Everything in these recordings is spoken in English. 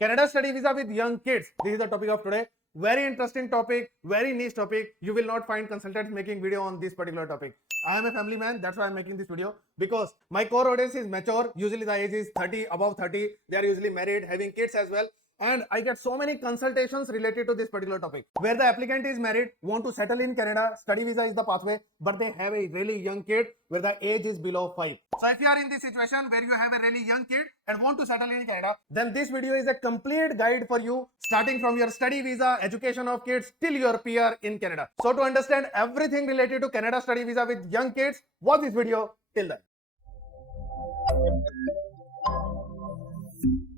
Canada study visa with young kids. This is the topic of today. Very interesting topic, very niche topic. You will not find consultants making video on this particular topic. I am a family man, that's why I'm making this video, because my core audience is mature. Usually the age is 30, above 30. They are usually married, having kids as well. And I get so many consultations related to this particular topic, where the applicant is married, want to settle in Canada, study visa is the pathway, but they have a really young kid where the age is below 5. So if you are in this situation where you have a really young kid and want to settle in Canada, then this video is a complete guide for you, starting from your study visa, education of kids, till your PR in Canada. So to understand everything related to Canada study visa with young kids, watch this video till then.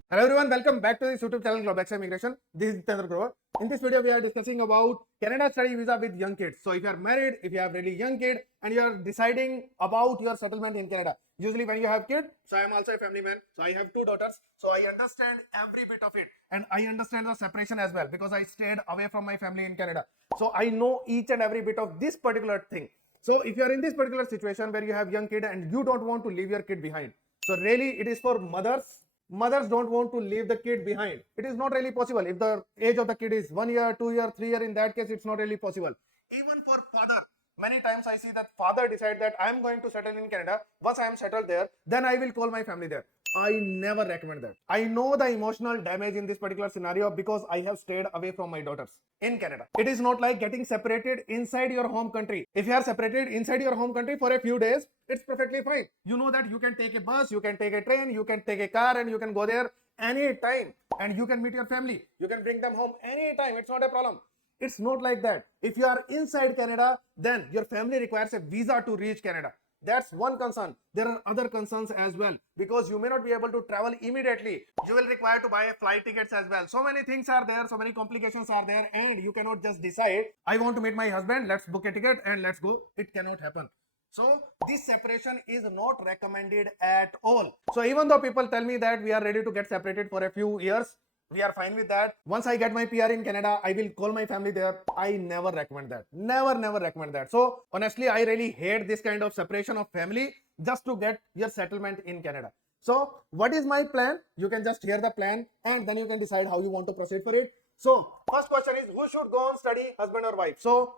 Hello everyone, welcome back to this YouTube channel Globex Immigration. This is Chandra Grover. In this video, we are discussing about Canada study visa with young kids. So if you are married, if you have really young kid and you are deciding about your settlement in Canada, usually when you have kid, so I am also a family man, so I have 2 daughters, so I understand every bit of it and I understand the separation as well because I stayed away from my family in Canada. So I know each and every bit of this particular thing. So if you are in this particular situation where you have young kid and you don't want to leave your kid behind, so really it is for mothers. Mothers don't want to leave the kid behind. It is not really possible. If the age of the kid is 1 year, 2 year, 3 year, in that case, it's not really possible. Even for father, many times I see that father decide that I am going to settle in Canada. Once I am settled there, then I will call my family there. I never recommend that. I know the emotional damage in this particular scenario because I have stayed away from my daughters in Canada. It is not like getting separated inside your home country. If you are separated inside your home country for a few days, it's perfectly fine. You know that you can take a bus, you can take a train, you can take a car and you can go there anytime and you can meet your family. You can bring them home anytime. It's not a problem. It's not like that. If you are inside Canada, then your family requires a visa to reach Canada. That's one concern. There are other concerns as well because you may not be able to travel immediately. You will require to buy flight tickets as well. So many things are there, so many complications are there, and you cannot just decide, I want to meet my husband, let's book a ticket and let's go. It cannot happen. So this separation is not recommended at all. So even though people tell me that we are ready to get separated for a few years, we are fine with that. Once I get my PR in Canada, I will call my family there. I never recommend that. Never recommend that. So honestly, I really hate this kind of separation of family just to get your settlement in Canada. So what is my plan? You can just hear the plan and then you can decide how you want to proceed for it. So first question is, who should go on study, husband or wife? So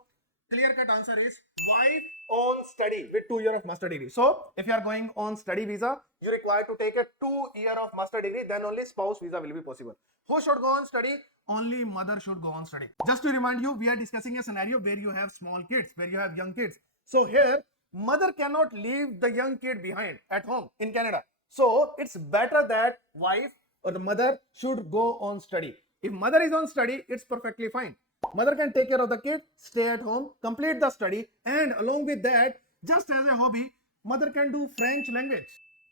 clear cut answer is wife on study with 2 years of master degree. So if you are going on study visa, you require to take a 2 year of master degree, then only spouse visa will be possible. Who should go on study? Only mother should go on study. Just to remind you, we are discussing a scenario where you have small kids, where you have young kids. So here, mother cannot leave the young kid behind at home in Canada. So it's better that wife or the mother should go on study. If mother is on study, it's perfectly fine. Mother can take care of the kid, stay at home, complete the study, and along with that, just as a hobby, mother can do French language.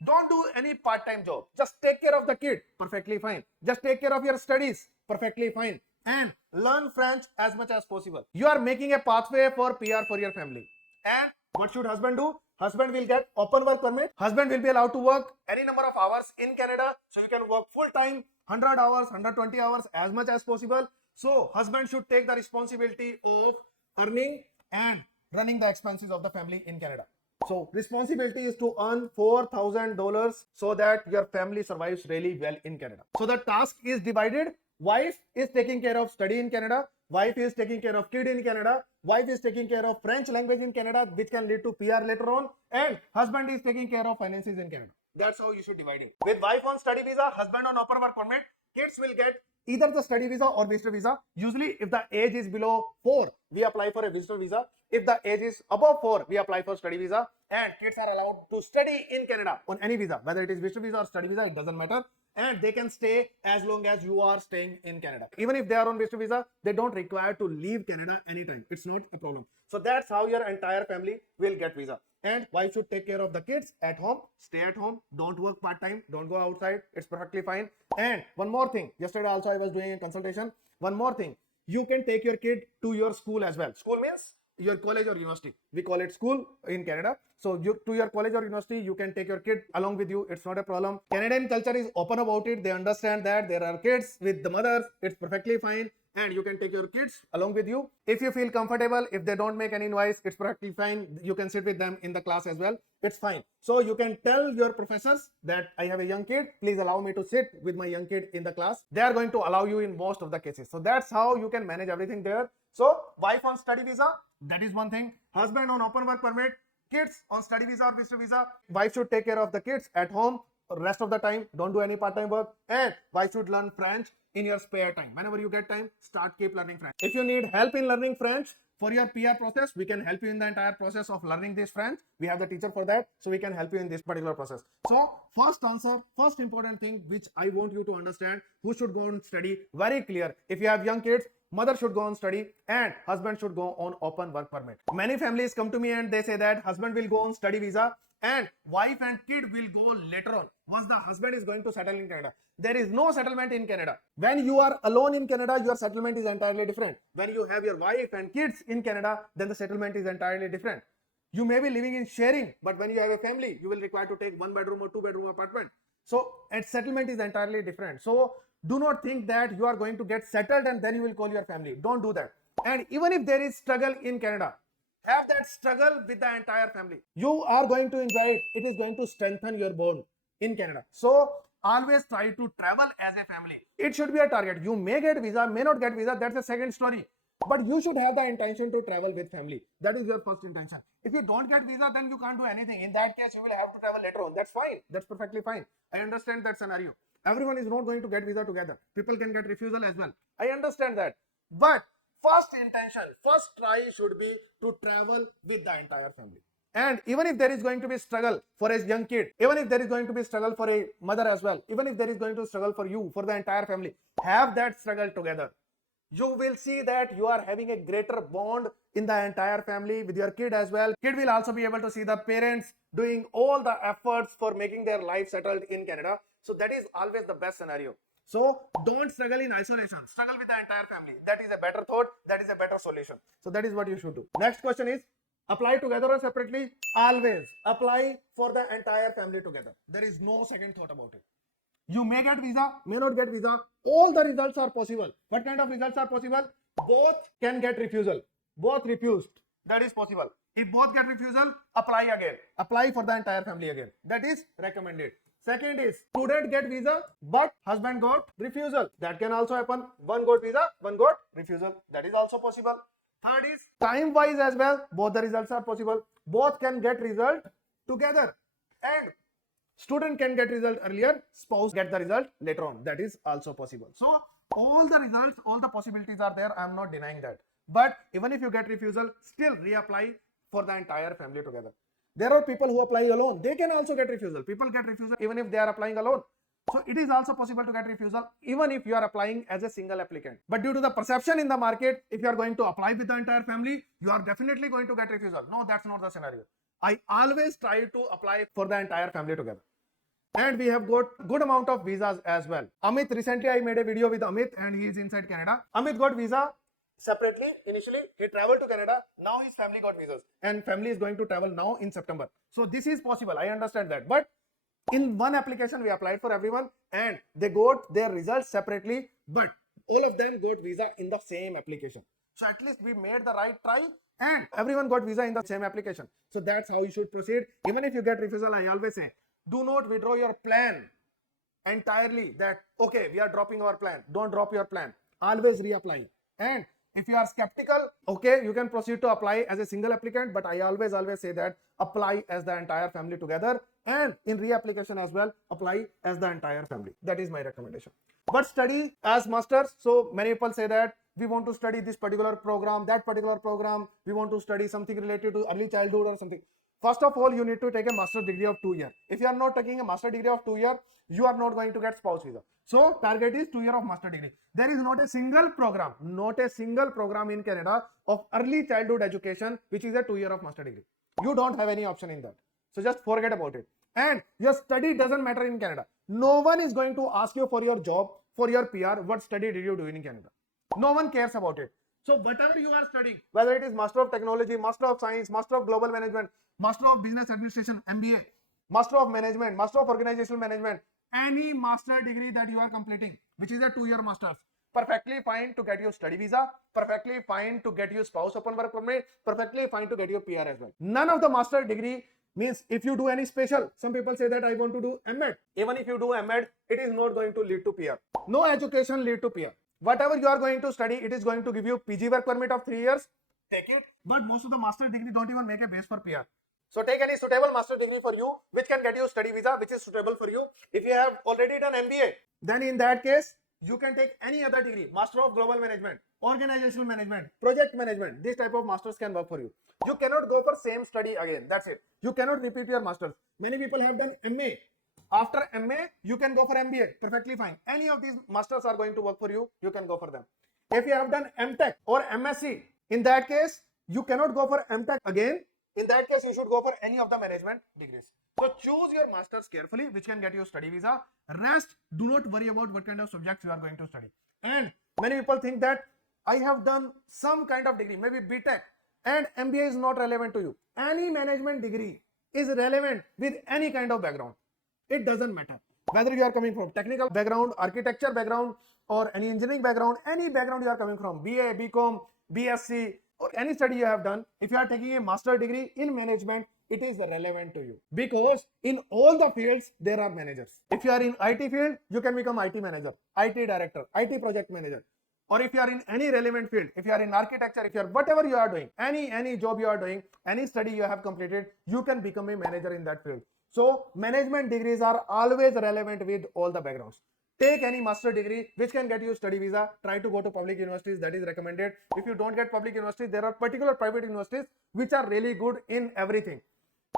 Don't do any part-time job. Just take care of the kid, perfectly fine. Just take care of your studies, perfectly fine. And learn French as much as possible. You are making a pathway for PR for your family. And what should husband do? Husband will get open work permit. Husband will be allowed to work any number of hours in Canada. So you can work full time, 100 hours, 120 hours, as much as possible. So husband should take the responsibility of earning and running the expenses of the family in Canada. So responsibility is to earn $4,000 so that your family survives really well in Canada. So the task is divided. Wife is taking care of study in Canada. Wife is taking care of kid in Canada. Wife is taking care of French language in Canada, which can lead to PR later on. And husband is taking care of finances in Canada. That's how you should divide it. With wife on study visa, husband on open work permit, kids will get either the study visa or visitor visa. Usually if the age is below 4, we apply for a visitor visa. If the age is above 4, we apply for study visa, and kids are allowed to study in Canada on any visa, whether it is visitor visa or study visa, it doesn't matter. And they can stay as long as you are staying in Canada. Even if they are on visitor visa, they don't require to leave Canada anytime. It's not a problem. So that's how your entire family will get visa. And wife should take care of the kids at home, stay at home, don't work part-time, don't go outside. It's perfectly fine. And one more thing, yesterday also I was doing a consultation. One more thing, you can take your kid to your school as well. School means your college or university. We call it school in Canada. So to your college or university, you can take your kid along with you. It's not a problem. Canadian culture is open about it. They understand that there are kids with the mothers. It's perfectly fine. and you can take your kids along with you. If you feel comfortable, if they don't make any noise, it's perfectly fine. You can sit with them in the class as well. It's fine. So you can tell your professors that I have a young kid, please allow me to sit with my young kid in the class. They are going to allow you in most of the cases. So that's how you can manage everything there. So wife on study visa, that is one thing. Husband on open work permit, kids on study visa or visitor visa. Wife should take care of the kids at home. Rest of the time, don't do any part-time work, and wife should learn French in your spare time. Whenever you get time, keep learning French. If you need help in learning French for your PR process, we can help you in the entire process of learning this French. We have the teacher for that, so we can help you in this particular process. So first important thing which I want you to understand, who should go and study, very clear. If you have young kids, mother should go on study and husband should go on open work permit. Many families come to me and they say that husband will go on study visa and wife and kid will go later on once the husband is going to settle in Canada. There is no settlement in Canada. When you are alone in Canada, your settlement is entirely different. When you have your wife and kids in Canada, then the settlement is entirely different. You may be living in sharing, but when you have a family, you will require to take 1 bedroom or 2 bedroom apartment. So settlement is entirely different. So do not think that you are going to get settled and then you will call your family. Don't do that. And even if there is struggle in Canada, have that struggle with the entire family. You are going to enjoy it. It is going to strengthen your bond in Canada. So always try to travel as a family. It should be a target. You may get visa, may not get visa. That's a second story. But you should have the intention to travel with family. That is your first intention. If you don't get visa, then you can't do anything. In that case, you will have to travel later on. That's fine. That's perfectly fine. I understand that scenario. Everyone is not going to get visa together. People can get refusal as well. I understand that. But first intention, first try should be to travel with the entire family. And even if there is going to be struggle for a young kid, even if there is going to be struggle for a mother as well, even if there is going to struggle for you, for the entire family, have that struggle together. You will see that you are having a greater bond in the entire family with your kid as well. Kid will also be able to see the parents doing all the efforts for making their life settled in Canada. So that is always the best scenario. So don't struggle in isolation. Struggle with the entire family. That is a better thought. That is a better solution. So that is what you should do. Next question is, apply together or separately? Always apply for the entire family together. There is no second thought about it. You may get visa, may not get visa. All the results are possible. What kind of results are possible? Both can get refusal. Both refused. That is possible. If both get refusal, apply again. Apply for the entire family again. That is recommended. Second is, student get visa, but husband got refusal. That can also happen. One got visa, one got refusal. That is also possible. Third is, time-wise as well, both the results are possible. Both can get result together. And student can get result earlier, spouse get the result later on. That is also possible. So all the results, all the possibilities are there. I am not denying that. But even if you get refusal, still reapply for the entire family together. There are people who apply alone. They can also get refusal. People get refusal even if they are applying alone. So it is also possible to get refusal even if you are applying as a single applicant. But due to the perception in the market, if you are going to apply with the entire family, you are definitely going to get refusal. No, that's not the scenario. I always try to apply for the entire family together. And we have got good amount of visas as well. Amit, recently I made a video with Amit and he is inside Canada. Amit got visa separately. Initially, he traveled to Canada. Now his family got visas and family is going to travel now in September. So this is possible. I understand that. But in one application, we applied for everyone and they got their results separately. But all of them got visa in the same application. So at least we made the right try and everyone got visa in the same application. So that's how you should proceed. Even if you get refusal, I always say, do not withdraw your plan entirely that, okay, we are dropping our plan. Don't drop your plan. Always reapply. And if you are skeptical, okay, you can proceed to apply as a single applicant. But I always say that apply as the entire family together. And in reapplication as well, apply as the entire family. That is my recommendation. But study as masters. So many people say that we want to study this particular program, that particular program. We want to study something related to early childhood or something. First of all, you need to take a master's degree of 2 years. If you are not taking a master's degree of 2 years, you are not going to get spouse visa. So target is 2 years of master degree. There is not a single program in Canada of early childhood education, which is a 2 year of master degree. You don't have any option in that. So just forget about it. And your study doesn't matter in Canada. No one is going to ask you for your job, for your PR, what study did you do in Canada? No one cares about it. So whatever you are studying, whether it is Master of Technology, Master of Science, Master of Global Management, Master of Business Administration, MBA, Master of Management, Master of Organizational Management, any master degree that you are completing, which is a 2 year master's, perfectly fine to get your study visa, perfectly fine to get your spouse open work permit, perfectly fine to get your PR as well. None of the master degree means if you do any special, some people say that I want to do MEd. Even if you do MEd, it is not going to lead to PR. No education lead to PR. Whatever you are going to study, it is going to give you PG work permit of 3 years. Take it. But most of the master degree don't even make a base for PR. So take any suitable master degree for you, which can get you study visa, which is suitable for you. If you have already done MBA, then in that case, you can take any other degree, Master of Global Management, Organizational Management, Project Management. This type of masters can work for you. You cannot go for same study again. That's it. You cannot repeat your masters. Many people have done MA. After MA, you can go for MBA. Perfectly fine. Any of these masters are going to work for you. You can go for them. If you have done MTech or MSc, in that case, you cannot go for MTech again. In that case, you should go for any of the management degrees. So choose your masters carefully, which can get you study visa. Rest, do not worry about what kind of subjects you are going to study. And many people think that I have done some kind of degree, maybe BTech, and MBA is not relevant to you. Any management degree is relevant with any kind of background. It doesn't matter. Whether you are coming from technical background, architecture background, or any engineering background, any background you are coming from, BA, BCom, BSc, or any study you have done, if you are taking a master degree in management, it is relevant to you because in all the fields there are managers. If you are in IT field, you can become IT manager, IT director, IT project manager. Or if you are in any relevant field, if you are in architecture, if you are whatever you are doing, any job you are doing, any study you have completed, you can become a manager in that field. So management degrees are always relevant with all the backgrounds. Take any master degree which can get you study visa. Try to go to public universities, that is recommended. If you don't get public universities, there are particular private universities which are really good in everything.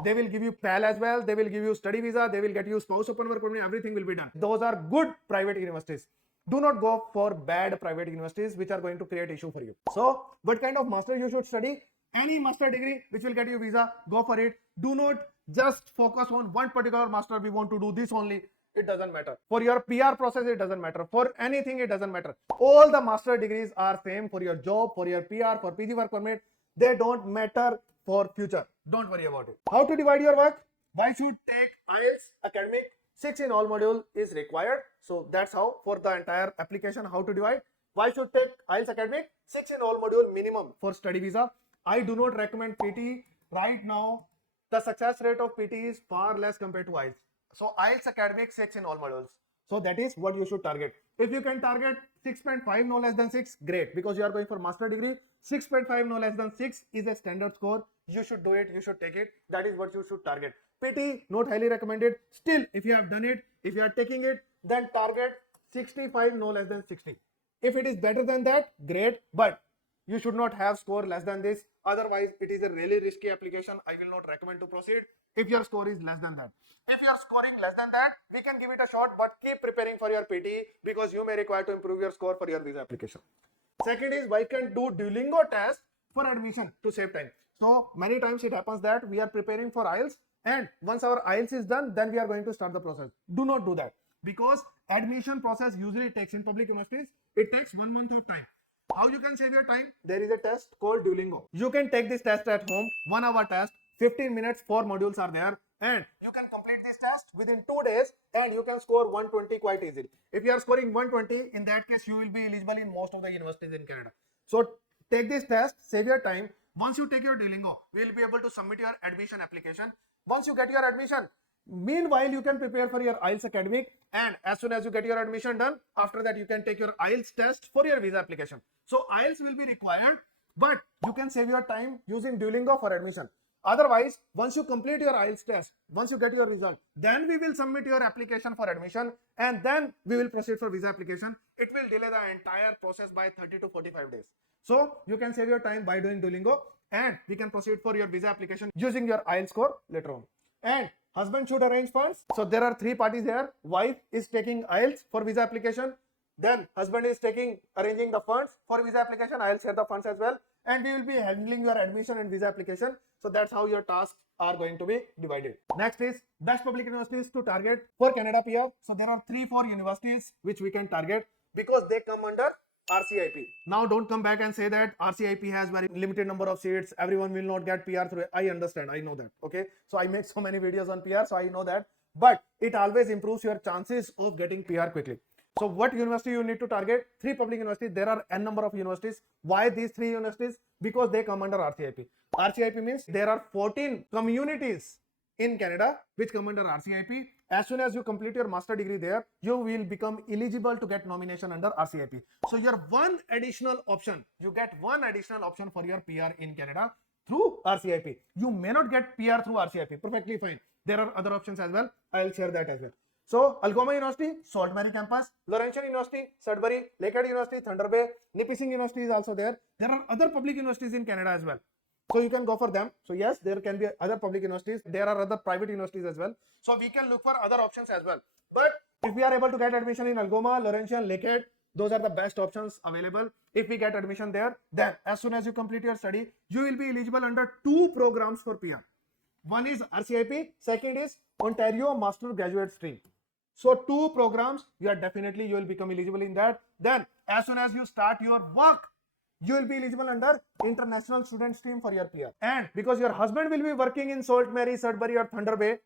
They will give you PAL as well, they will give you study visa, they will get you spouse open work permit, everything will be done. Those are good private universities. Do not go for bad private universities which are going to create issue for you. So what kind of master you should study? Any master degree which will get you visa, go for it. Do not just focus on one particular master, we want to do this only. It doesn't matter. For your PR process, it doesn't matter. For anything, it doesn't matter. All the master degrees are same for your job, for your PR, for PG work permit. They don't matter for future. Don't worry about it. How to divide your work? Why should take IELTS academic? 6 in all module is required. So that's how for the entire application, how to divide. Why should take IELTS academic? 6 in all module minimum for study visa. I do not recommend PT right now. The success rate of PT is far less compared to IELTS. So IELTS academic 6 in all modules. So that is what you should target. If you can target 6.5 no less than 6, great, because you are going for master degree. 6.5 no less than 6 is a standard score. You should do it, you should take it. That is what you should target. PT, not highly recommended. Still, if you have done it, if you are taking it, then target 65 no less than 60. If it is better than that, great, but you should not have score less than this. Otherwise, it is a really risky application. I will not recommend to proceed if your score is less than that. If you are scoring less than that, we can give it a shot, but keep preparing for your PT because you may require to improve your score for your visa application. Second is, why can't do Duolingo test for admission to save time. So many times it happens that we are preparing for IELTS, and once our IELTS is done, then we are going to start the process. Do not do that, because admission process usually takes, in public universities, it takes 1 month of time. How you can save your time? There is a test called Duolingo. You can take this test at home, 1 hour test, 15 minutes, 4 modules are there, and you can complete this test within 2 days and you can score 120 quite easily. If you are scoring 120, in that case you will be eligible in most of the universities in Canada. So take this test, save your time. Once you take your Duolingo, we will be able to submit your admission application. Once you get your admission, meanwhile you can prepare for your IELTS academic, and as soon as you get your admission done, after that you can take your IELTS test for your visa application. So IELTS will be required, but you can save your time using Duolingo for admission. Otherwise, once you complete your IELTS test, once you get your result, then we will submit your application for admission, and then we will proceed for visa application. It will delay the entire process by 30 to 45 days. So you can save your time by doing Duolingo, and we can proceed for your visa application using your IELTS score later on. And husband should arrange funds. So there are 3 parties here. Wife is taking IELTS for visa application. Then husband is arranging the funds for visa application. I'll share the funds as well. And we will be handling your admission and visa application. So that's how your tasks are going to be divided. Next is best public universities to target for Canada PR. So there are 3-4 universities which we can target because they come under RCIP. Now don't come back and say that RCIP has very limited number of seats. Everyone will not get PR through it. I understand. I know that. Okay. So I make so many videos on PR. So I know that. But it always improves your chances of getting PR quickly. So what university you need to target? 3 public universities. There are n number of universities. Why these 3 universities? Because they come under RCIP. RCIP means there are 14 communities in Canada which come under RCIP. As soon as you complete your master degree there, you will become eligible to get nomination under RCIP. So your one additional option, you get one additional option for your PR in Canada through RCIP. You may not get PR through RCIP. Perfectly fine. There are other options as well. I'll share that as well. So Algoma University, Salt Mary campus, Laurentian University, Sudbury, Lakehead University, Thunder Bay, Nipissing University is also there. There are other public universities in Canada as well. So you can go for them. So yes, there can be other public universities. There are other private universities as well. So we can look for other options as well. But if we are able to get admission in Algoma, Laurentian, Lakehead, those are the best options available. If we get admission there, then as soon as you complete your study, you will be eligible under 2 programs for PR. One is RCIP, second is Ontario Master Graduate Stream. So 2 programs, you will become eligible in that. Then as soon as you start your work, you will be eligible under International Student Stream for your PR. And because your husband will be working in Salt Mary, Sudbury or Thunder Bay,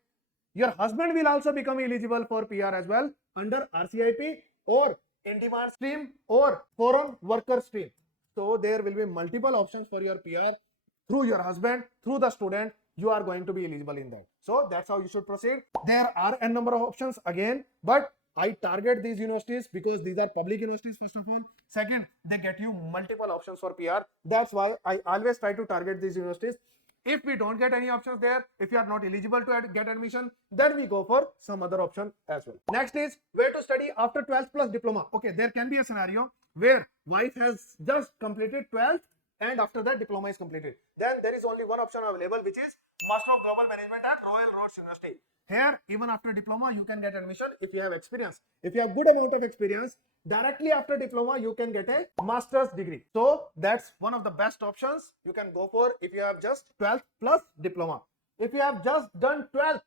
your husband will also become eligible for PR as well under RCIP or in-demand stream or foreign worker stream. So there will be multiple options for your PR through your husband, through the student. You are going to be eligible in that. So that's how you should proceed. There are n number of options again, but I target these universities because these are public universities first of all. Second, they get you multiple options for PR. That's why I always try to target these universities. If we don't get any options there, if you are not eligible to get admission, then we go for some other option as well. Next is where to study after 12th plus diploma. Okay, there can be a scenario where wife has just completed 12th and after that diploma is completed. Then there is only one option available, which is Master of Global Management at Royal Roads University. Here, even after diploma, you can get admission if you have experience. If you have good amount of experience, directly after diploma, you can get a master's degree. So that's one of the best options you can go for if you have just 12th plus diploma. If you have just done 12th,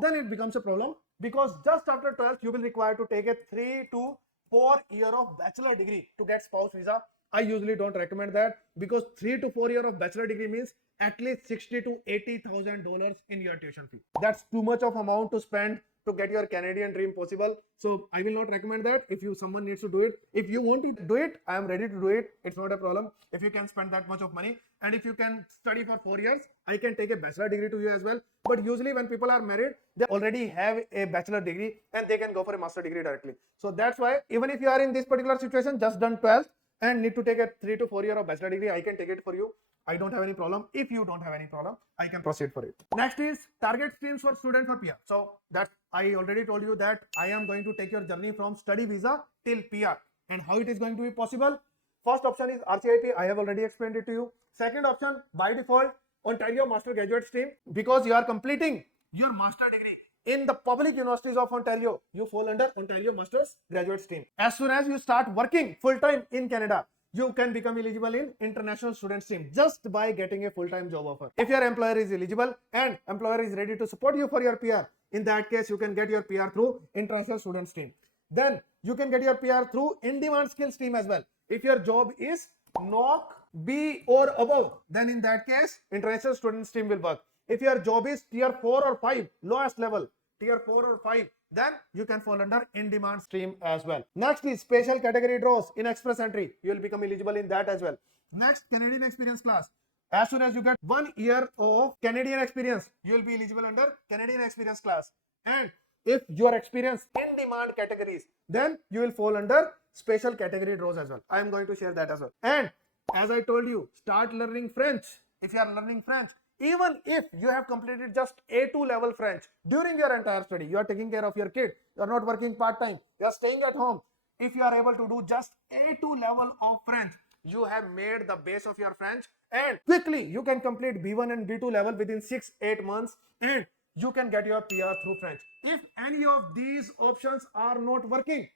then it becomes a problem because just after 12th, you will require to take a 3 to 4 year of bachelor degree to get spouse visa. I usually don't recommend that because 3 to 4 year of bachelor degree means at least $60,000 to $80,000 in your tuition fee. That's too much of amount to spend to get your Canadian dream possible. So I will not recommend that. If someone needs to do it, if you want to do it, I am ready to do it. It's not a problem. If you can spend that much of money and if you can study for 4 years, I can take a bachelor degree to you as well. But usually when people are married, they already have a bachelor degree and they can go for a master degree directly. So that's why even if you are in this particular situation, just done 12th and need to take a 3 to 4 year of bachelor degree, I can take it for you. I don't have any problem. If you don't have any problem, I can proceed for it. Next is target streams for student for PR. So that I already told you that I am going to take your journey from study visa till PR and how it is going to be possible. First option is RCIP. I have already explained it to you. Second option, by default, Ontario Master Graduate Stream, because you are completing your master degree in the public universities of Ontario, you fall under Ontario Master's Graduate Stream. As soon as you start working full-time in Canada, you can become eligible in International Student Stream just by getting a full-time job offer. If your employer is eligible and employer is ready to support you for your PR, in that case, you can get your PR through International Student Stream. Then you can get your PR through in-demand skill stream as well. If your job is NOC B or above, then in that case, International Student Stream will work. If your job is tier 4 or 5, lowest level, tier 4 or 5, then you can fall under in-demand stream as well. Next is special category draws in express entry. You will become eligible in that as well. Next, Canadian experience class. As soon as you get 1 year of Canadian experience, you will be eligible under Canadian experience class. And if your experience in demand categories, then you will fall under special category draws as well. I am going to share that as well. And as I told you, start learning French. If you are learning French, even if you have completed just A2 level French during your entire study, you are taking care of your kid, you are not working part-time, you are staying at home. If you are able to do just A2 level of French, you have made the base of your French and quickly you can complete B1 and B2 level within 6-8 months and you can get your PR through French. If any of these options are not working,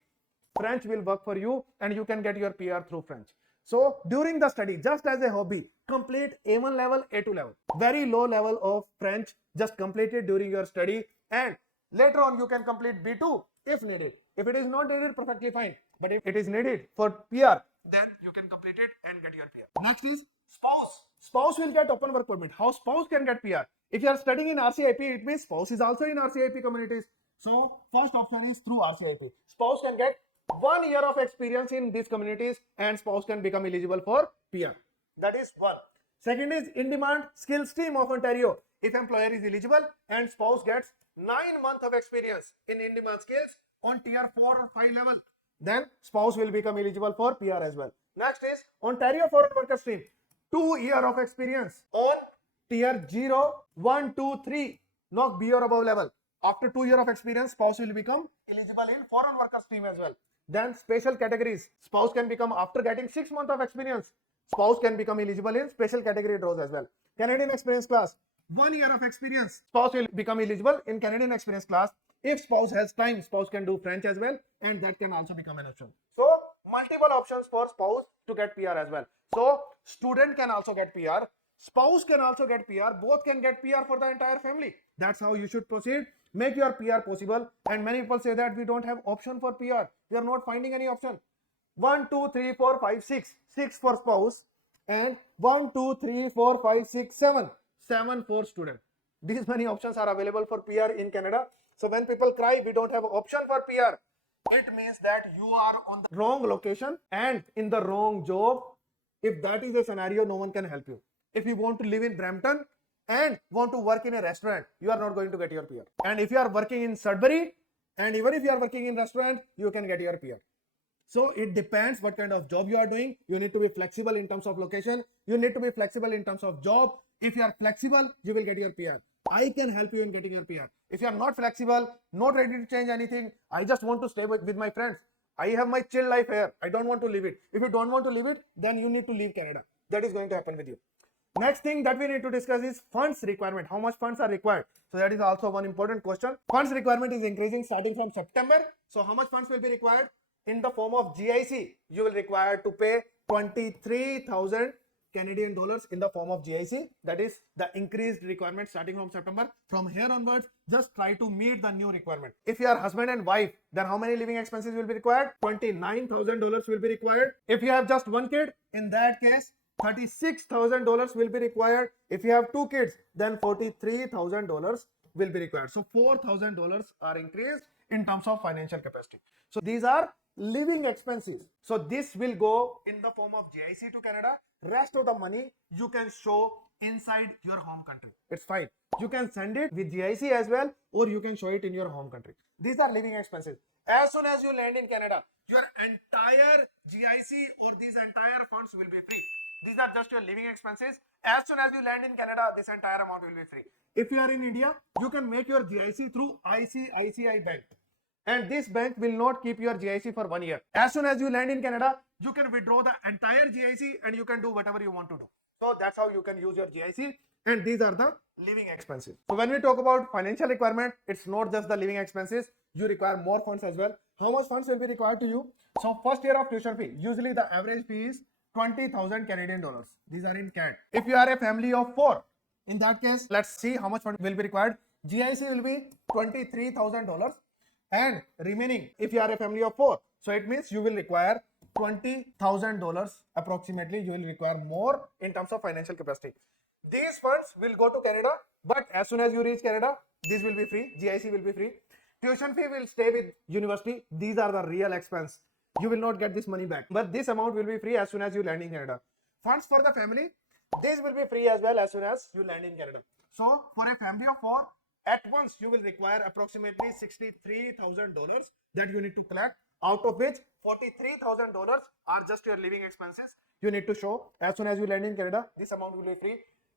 French will work for you and you can get your PR through French. So during the study, just as a hobby, complete A1 level, A2 level. Very low level of French, just complete it during your study and later on you can complete B2 if needed. If it is not needed, perfectly fine. But if it is needed for PR, then you can complete it and get your PR. Next is spouse. Spouse will get open work permit. How spouse can get PR? If you are studying in RCIP, it means spouse is also in RCIP communities. So first option is through RCIP. Spouse can get 1 year of experience in these communities and spouse can become eligible for PR. That is one. Second is in-demand skill stream of Ontario. If employer is eligible and spouse gets 9 months of experience in in-demand skills on tier 4 or 5 level, then spouse will become eligible for PR as well. Next is Ontario foreign worker stream. 2 year of experience on tier 0, 1, 2, 3, not B or above level. After 2 year of experience, spouse will become eligible in foreign worker stream as well. Then special categories. Spouse can become, after getting 6 months of experience, spouse can become eligible in special category roles as well. Canadian experience class. 1 year of experience, spouse will become eligible in Canadian experience class. If spouse has time, spouse can do French as well, and that can also become an option. So multiple options for spouse to get PR as well. So student can also get PR, spouse can also get PR, both can get PR for the entire family. That's how you should proceed. Make your PR possible. And many people say that we don't have option for PR. We are not finding any option. 1, 2, 3, 4, 5, 6. 6 for spouse and 1, 2, 3, 4, 5, 6, 7. 7 for student. These many options are available for PR in Canada. So when people cry we don't have option for PR, it means that you are on the wrong location and in the wrong job. If that is the scenario, no one can help you. If you want to live in Brampton and want to work in a restaurant, you are not going to get your PR. And if you are working in Sudbury, and even if you are working in restaurant, you can get your PR. So it depends what kind of job you are doing. You need to be flexible in terms of location. You need to be flexible in terms of job. If you are flexible, you will get your PR. I can help you in getting your PR. If you are not flexible, not ready to change anything, I just want to stay with my friends, I have my chill life here, I don't want to leave it. If you don't want to leave it, then you need to leave Canada. That is going to happen with you. Next thing that we need to discuss is funds requirement. How much funds are required? So that is also one important question. Funds requirement is increasing starting from September. So how much funds will be required? In the form of GIC, you will require to pay 23,000 Canadian dollars in the form of GIC. That is the increased requirement starting from September. From here onwards, just try to meet the new requirement. If you are husband and wife, then how many living expenses will be required? $29,000 will be required. If you have just one kid, in that case, $36,000 will be required. If you have 2 kids, then $43,000 will be required. So $4,000 are increased in terms of financial capacity. So these are living expenses. So this will go in the form of GIC to Canada. Rest of the money you can show inside your home country. It's fine. You can send it with GIC as well, or you can show it in your home country. These are living expenses. As soon as you land in Canada, your entire GIC or these entire funds will be free. These are just your living expenses. As soon as you land in Canada, this entire amount will be free. If you are in India, you can make your GIC through ICICI Bank. And this bank will not keep your GIC for 1 year. As soon as you land in Canada, you can withdraw the entire GIC and you can do whatever you want to do. So that's how you can use your GIC, and these are the living expenses. So when we talk about financial requirement, it's not just the living expenses. You require more funds as well. How much funds will be required to you? So first year of tuition fee, usually the average fee is 20,000 Canadian dollars. These are in CAD. If you are a family of 4, in that case, let's see how much fund will be required. GIC will be $23,000. And remaining, if you are a family of 4, so it means you will require $20,000 approximately. You will require more in terms of financial capacity. These funds will go to Canada, but as soon as you reach Canada, this will be free. GIC will be free. Tuition fee will stay with university. These are the real expense. You will not get this money back, but this amount will be free as soon as you land in Canada. Funds for the family, this will be free as well as soon as you land in Canada. So for a family of 4, at once you will require approximately $63,000 that you need to collect, out of which $43,000 are just your living expenses. You need to show as soon as you land in Canada. This amount will be free.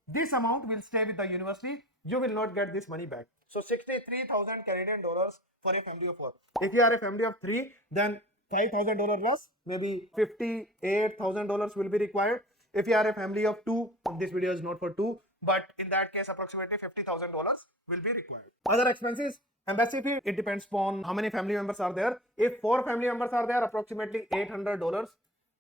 This amount will stay with the university. You will not get this money back. So 63,000 Canadian dollars for a family of 4. If you are a family of 3, then $5,000 loss, maybe $58,000 will be required. If you are a family of 2, this video is not for 2, but in that case approximately $50,000 will be required. Other expenses, embassy fee, it depends upon how many family members are there. If 4 family members are there, approximately $800 will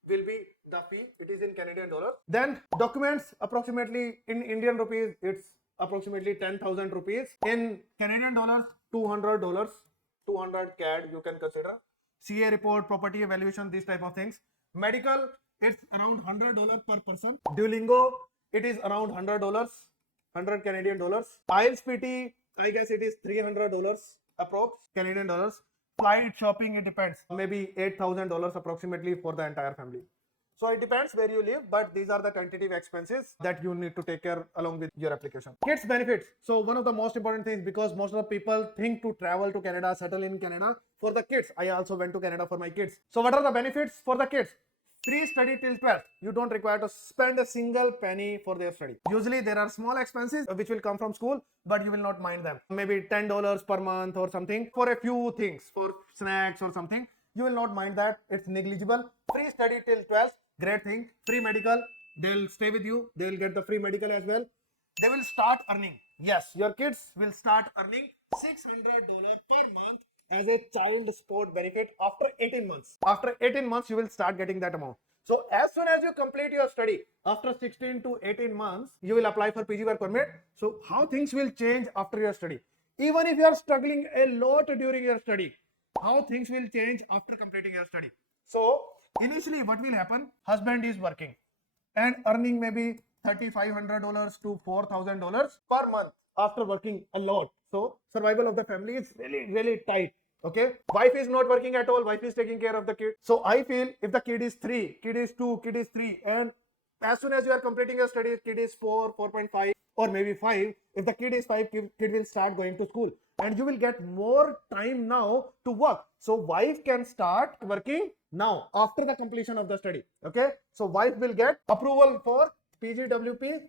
be the fee. It is in Canadian dollars. Then documents, approximately in Indian rupees, it's approximately 10,000 rupees. In Canadian dollars, $200, 200 CAD you can consider. CA report, property evaluation, these type of things. Medical, it's around $100 per person. Duolingo, it is around $100, 100 Canadian dollars. IELTS PT, I guess it is $300 approx Canadian dollars. flight, shopping, it depends. Maybe $8,000 approximately for the entire family. So it depends where you live, but these are the tentative expenses that you need to take care along with your application. Kids benefits. So one of the most important things, because most of the people think to travel to Canada, settle in Canada for the kids. I also went to Canada for my kids. So what are the benefits for the kids? Free study till 12th. You don't require to spend a single penny for their study. Usually there are small expenses which will come from school, but you will not mind them. Maybe $10 per month or something for a few things, for snacks or something. You will not mind that. It's negligible. Free study till 12th. Great thing. Free medical. They'll stay with you. They will get the free medical as well. They will start earning. Yes, your kids will start earning $600 per month as a child support benefit after 18 months. After 18 months, you will start getting that amount. So as soon as you complete your study, after 16 to 18 months, you will apply for PG work permit. So how things will change after your study? Even if you are struggling a lot during your study, how things will change after completing your study? So initially what will happen? Husband is working and earning maybe $3,500 to $4,000 per month after working a lot. So survival of the family is really tight. Okay, wife is not working at all. Wife is taking care of the kid. So I feel if the kid is 3, kid is 2, kid is 3, and as soon as you are completing your studies, kid is 4, 4.5, or maybe 5. If the kid is 5, kid will start going to school, and you will get more time now to work. So wife can start working now after the completion of the study. Okay, so wife will get approval for PGWP.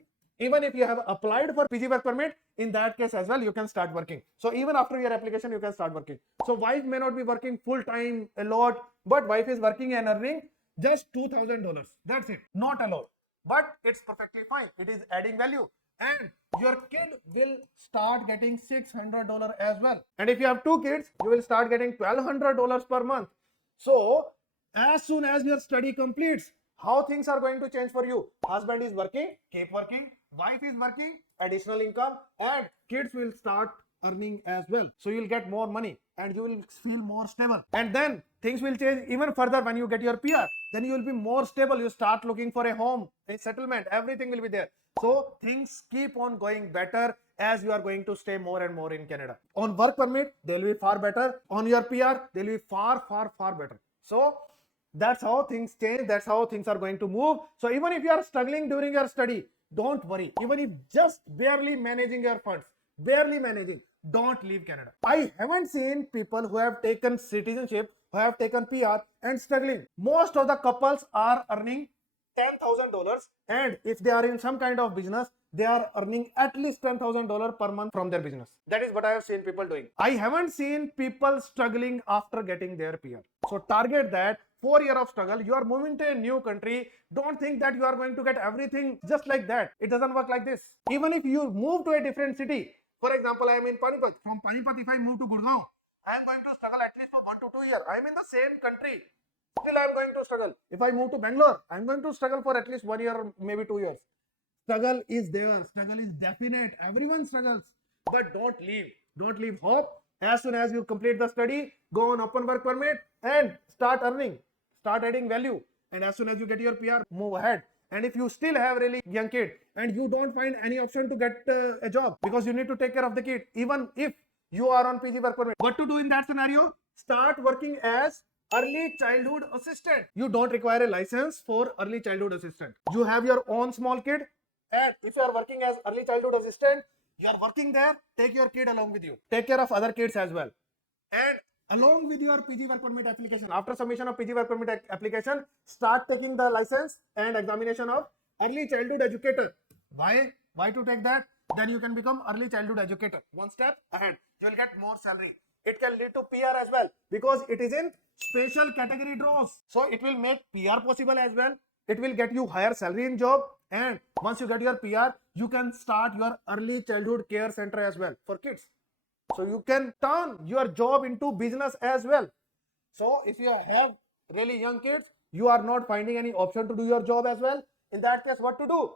Even if you have applied for PG work permit, in that case as well, you can start working. So even after your application, you can start working. So wife may not be working full time a lot, but wife is working and earning just $2,000. That's it. Not a lot, but it's perfectly fine. It is adding value. And your kid will start getting $600 as well. And if you have 2 kids, you will start getting $1,200 per month. So as soon as your study completes, how things are going to change for you? Husband is working, keep working. Wife is working, additional income, and kids will start earning as well. So you'll get more money and you will feel more stable. And then things will change even further when you get your PR. Then you will be more stable. You start looking for a home, a settlement, everything will be there. So things keep on going better as you are going to stay more and more in Canada. On work permit, they'll be far better. On your PR, they'll be far better. So that's how things change. That's how things are going to move. So even if you are struggling during your study, don't worry. Even if just barely managing your funds, barely managing, don't leave Canada. I haven't seen people who have taken citizenship, who have taken PR and struggling. Most of the couples are earning $10,000, and if they are in some kind of business, they are earning at least $10,000 per month from their business. That is what I have seen people doing. I haven't seen people struggling after getting their PR. So target that. 4 years of struggle. You are moving to a new country. Don't think that you are going to get everything just like that. It doesn't work like this. Even if you move to a different city, for example, I am in Panipat. From Panipat, if I move to Gurgaon, I am going to struggle at least for 1 to 2 years. I am in the same country. Still, I am going to struggle. If I move to Bangalore, I am going to struggle for at least 1 year or maybe 2 years. Struggle is there. Struggle is definite. Everyone struggles. But don't leave. Don't leave hope. As soon as you complete the study, go on open work permit and start earning. Start adding value. And as soon as you get your PR, move ahead. And if you still have really young kid and you don't find any option to get a job because you need to take care of the kid, even if you are on PG work permit, what to do in that scenario? Start working as early childhood assistant. You don't require a license for early childhood assistant. You have your own small kid, and if you are working as early childhood assistant, you are working there, take your kid along with you. Take care of other kids as well. And along with your PG work permit application, after submission of PG work permit application, start taking the license and examination of early childhood educator. Why to take that? Then you can become early childhood educator. One step ahead. You will get more salary. It can lead to PR as well because it is in special category draws. So it will make PR possible as well. It will get you higher salary in job, and once you get your PR, you can start your early childhood care center as well for kids. So you can turn your job into business as well. So if you have really young kids, you are not finding any option to do your job as well. In that case, what to do?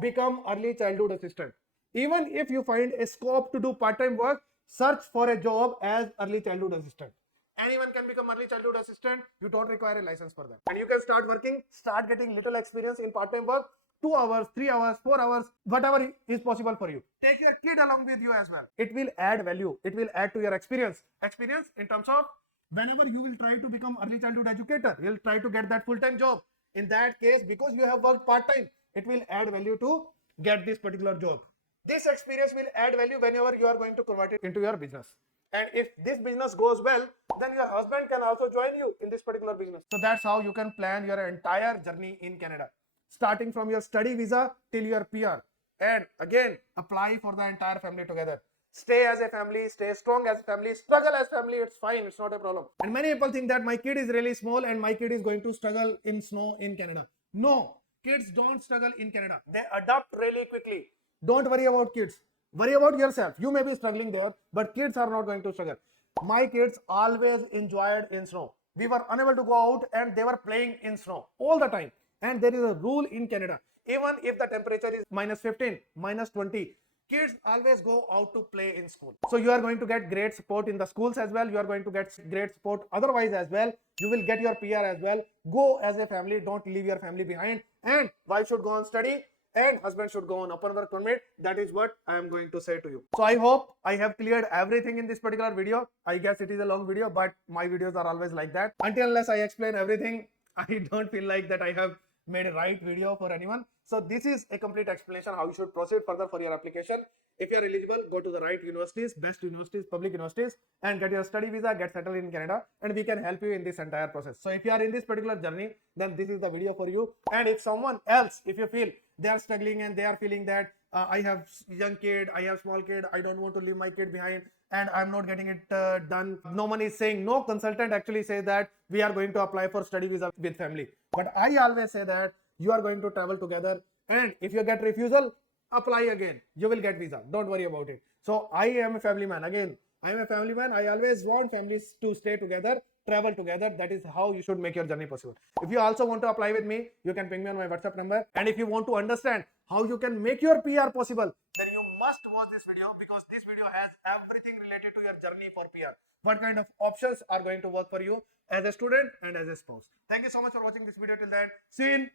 Become early childhood assistant. Even if you find a scope to do part-time work, search for a job as early childhood assistant. Anyone can become early childhood assistant. You don't require a license for that. And you can start working, start getting little experience in part-time work. 2 hours, 3 hours, 4 hours, whatever is possible for you. Take your kid along with you as well. It will add value. It will add to your experience. Experience in terms of Whenever you will try to become early childhood educator, you'll try to get that full-time job. In that case, because you have worked part-time, it will add value to get this particular job. This experience will add value whenever you are going to convert it into your business. And if this business goes well, then your husband can also join you in this particular business. So that's how you can plan your entire journey in Canada, starting from your study visa till your PR. And again, apply for the entire family together. Stay as a family, stay strong as a family, struggle as family, it's fine, it's not a problem. And many people think that my kid is really small and my kid is going to struggle in snow in Canada. No, kids don't struggle in Canada. They adapt really quickly. Don't worry about kids. Worry about yourself. You may be struggling there, but kids are not going to struggle. My kids always enjoyed in snow. We were unable to go out and they were playing in snow all the time. And there is a rule in Canada. Even if the temperature is minus 15, minus 20, kids always go out to play in school. So you are going to get great support in the schools as well. You are going to get great support otherwise as well. You will get your PR as well. Go as a family. Don't leave your family behind. And wife should go on study and husband should go on open work permit. That is what I am going to say to you. So I hope I have cleared everything in this particular video. I guess it is a long video, but my videos are always like that. Until unless I explain everything, I don't feel like that I have made a right video for anyone. So this is a complete explanation how you should proceed further for your application. If you are eligible, go to the right universities, best universities, public universities, and get your study visa, get settled in Canada, and we can help you in this entire process. So if you are in this particular journey, then this is the video for you. And if someone else, if you feel they are struggling and they are feeling that I have young kid, I have small kid, I don't want to leave my kid behind, and I'm not getting it done. No one is saying, no consultant actually says that we are going to apply for study visa with family. But I always say that you are going to travel together, and if you get refusal, apply again. You will get visa. Don't worry about it. So I am a family man. Again, I am a family man. I always want families to stay together, travel together. That is how you should make your journey possible. If you also want to apply with me, you can ping me on my WhatsApp number. And if you want to understand how you can make your PR possible, then you must watch this video, because this video has everything related to your journey for PR. What kind of options are going to work for you as a student and as a spouse. Thank you so much for watching this video till then. See you in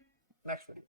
next video.